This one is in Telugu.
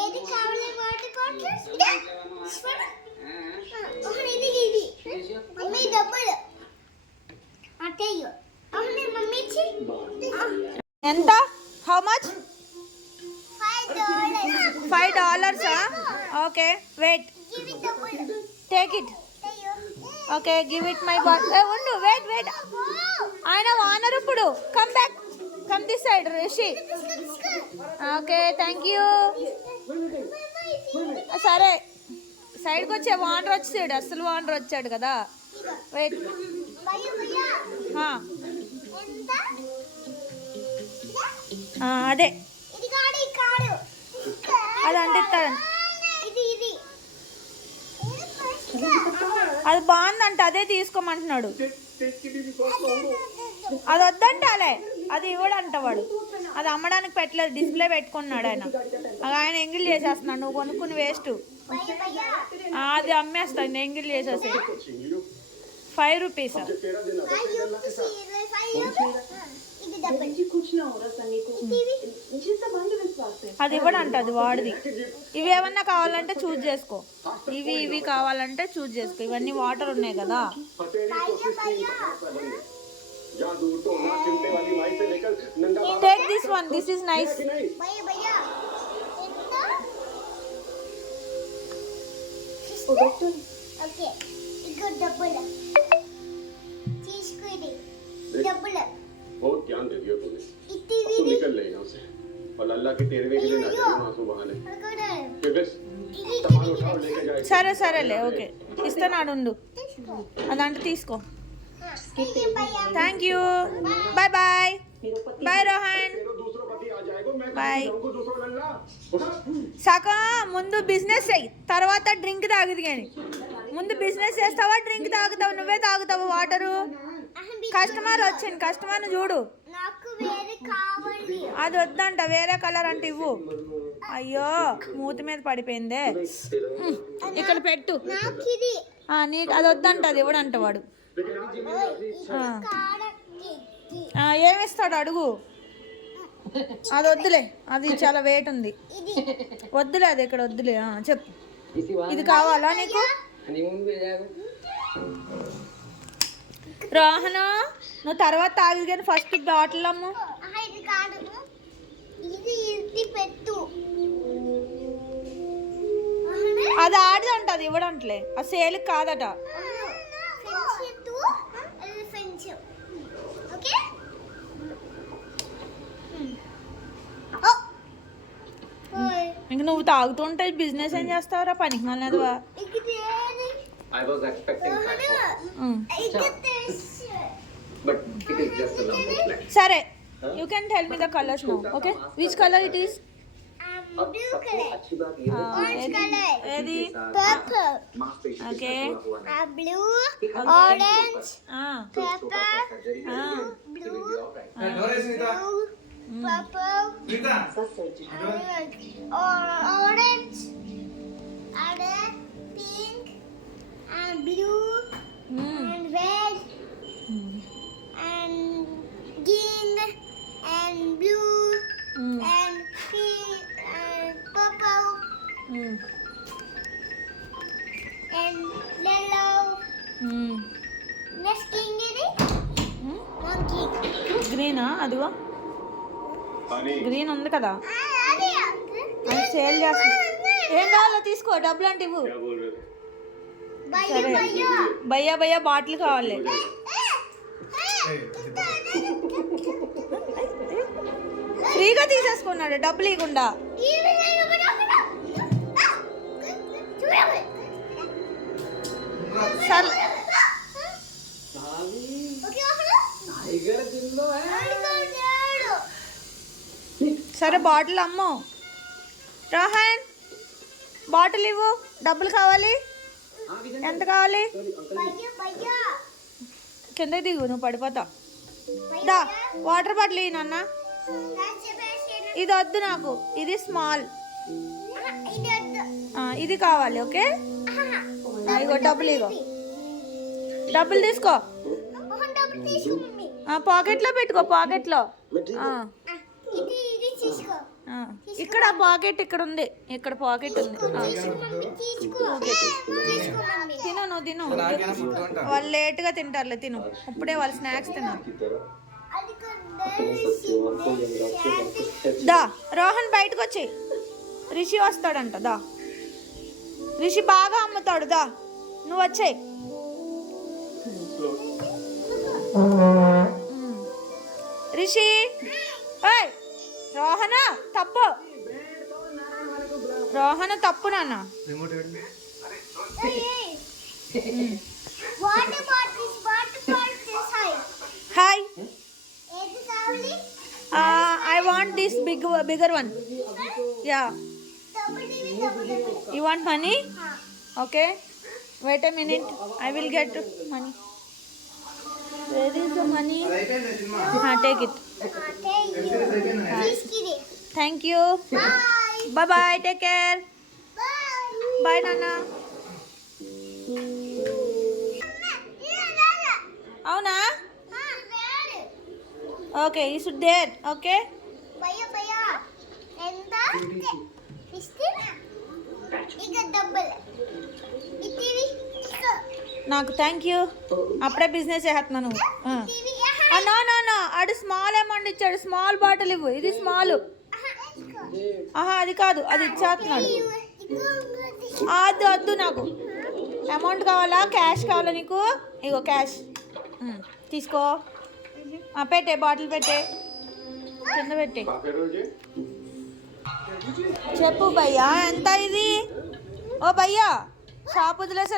ఏది కావాలి వాటర్ బాటిల్స్ ఇదా ఇది ఇది మమ్మీ డబ్బులు అటేయో అవును మమ్మీ చి ఎంత how much $5 okay wait take it okay give it my bottle ఉండు వెయిట్ వెయిట్ ఆయన వానర్ ఇప్పుడు come back come this side Rishi okay thank you సరే సైడ్కి వచ్చే వానర్ వచ్చాడు అసలు వానర్ వచ్చాడు కదా వెయిట్ అదే అది అంటిస్తాడు అది బాగుందంట అదే తీసుకోమంటున్నాడు అది వద్దంటాలే అది ఇవ్వడంట వాడు అది అమ్మడానికి పెట్టలేదు డిస్ప్లే పెట్టుకున్నాడు ఆయన ఎంగిల్ చేసేస్తున్నాడు నువ్వు కొనుక్కుని వేస్ట్ అది అమ్మేస్తాను ఎంగిల్ చేసేసి ₹5 అది ఇవ్వడంట అది వాడిది ఇవి ఏమన్నా కావాలంటే చూజ్ చేసుకో ఇవి కావాలంటే చూజ్ చేసుకో ఇవన్నీ వాటర్ ఉన్నాయి కదా take this one this is nice okay ఇగో డబ్బులు తీసుకుని డబ్బులు बहुत ध्यान दे दियो तूने तू निकल ले यहाँ से और अल्लाह के तेरवे के लिए ना जाए आंसू बहाने सामान उठा और लेके जाए సరే సరేలే ఓకే ఇస్తున్నాడు ఉండు అదంటే తీసుకో thank you bye bye bye Rohan bye సకా ముందు బిజినెస్ అయ్యి తర్వాత డ్రింక్ తాగుది కానీ ముందు బిజినెస్ చేస్తావా డ్రింక్ తాగుతావు నువ్వే తాగుతావు వాటరు కస్టమర్ వచ్చింది కస్టమర్ని చూడు అది వద్దంట వేరే కలర్ అంటే ఇవ్వు అయ్యో మూతి మీద పడిపోయిందే ఇక్కడ పెట్టు నీకు అది వద్దంట అది ఇవ్వడంట వాడు ఏమిస్తాడు అడుగు అది వద్దులే అది చాలా వెయిట్ ఉంది వద్దులే అది ఇక్కడ వద్దులే చెప్పు ఇది కావాలా నీకు రోహన్ నువ్వు తర్వాత తాగి కానీ ఫస్ట్ బాటిల్ అమ్ము అది ఆడిదంట అది ఇవ్వడంట్లే ఆ సేల్ కాదట ఇంక నువ్వు తాగుతుంటే బిజినెస్ ఏం చేస్తావురా పనికి మాలేదువా I was expecting but it is just a lump of flesh. Sare, you can tell me the colors now, okay? Which color it is? Blue color. Orange color. Edi? Purple. Okay. Blue, orange, purple, blue, purple, orange, and pink, and blue, and red, and green, and blue, and pink, and purple, and yellow. Next king is monkey. Green అదిగో గ్రీన్ ఉంది కదా అది సేల్ చేస్తుంది ఏం కావాలో తీసుకో డబ్బులు అంటే ఇవ్వు సరే భయ్యా భయ్యా బాటిల్ కావాలి ఫ్రీగా తీసేసుకున్నాడు డబ్బులు ఇవ్వకుండా సరే బాటిల్ అమ్ము రోహన్ బాటిల్ ఇవ్వు డబ్బులు కావాలి ఎంత కావాలి కింద దిగు నువ్వు పడిపోతావు దా వాటర్ బాటిల్ ఇవ్వు నాన్న ఇది వద్దు నాకు ఇది స్మాల్ ఇది కావాలి ఓకే ఇగో డబ్బులు ఇగో డబ్బులు తీసుకో పాకెట్లో పెట్టుకో పాకెట్లో ఇక్కడ పాకెట్ ఇక్కడ ఉంది, ఇక్కడ పాకెట్ ఉంది. ఓకే తిను, నువ్వు తిను. వాళ్ళు లేట్గా తింటారులే, తిను. ఇప్పుడే వాళ్ళు స్నాక్స్ తిన్నారు. దా రోహన్ బయటకు వచ్చి, రిషి వస్తాడంట. దా రిషి బాగా అమ్ముతాడు. దా నువ్వు వచ్చాయి. రిషి ఓయ్ రోహన తప్పు, రోహన తప్పు నాన్న. Hi I want this bigger one. Yeah. You want money? Okay. Wait a minute. I will get money. Where is the money? Take it. Thank you. Bye bye. Take care. Bye Nana. అవునా? Okay you should there. ఓకే నాకు థ్యాంక్ యూ. అప్పుడే బిజినెస్ చేస్తున్నాను. నో నో నో, అడు స్మాల్ అమౌంట్ ఇచ్చాడు. స్మాల్ బాటిల్ ఇవ్వు. ఇది స్మాల్. అది కాదు, అది ఇచ్చేస్తున్నాడు. అది వద్దు, నాకు అమౌంట్ కావాలా? క్యాష్ కావాలా నీకు? ఇగో క్యాష్ తీసుకో. పెట్టే, బాటిల్ పెట్టే, కింద పెట్టే. చెప్పు భయ్యా ఎంత ఇది? ఓ భయ్యా షాప్ వదిలేసి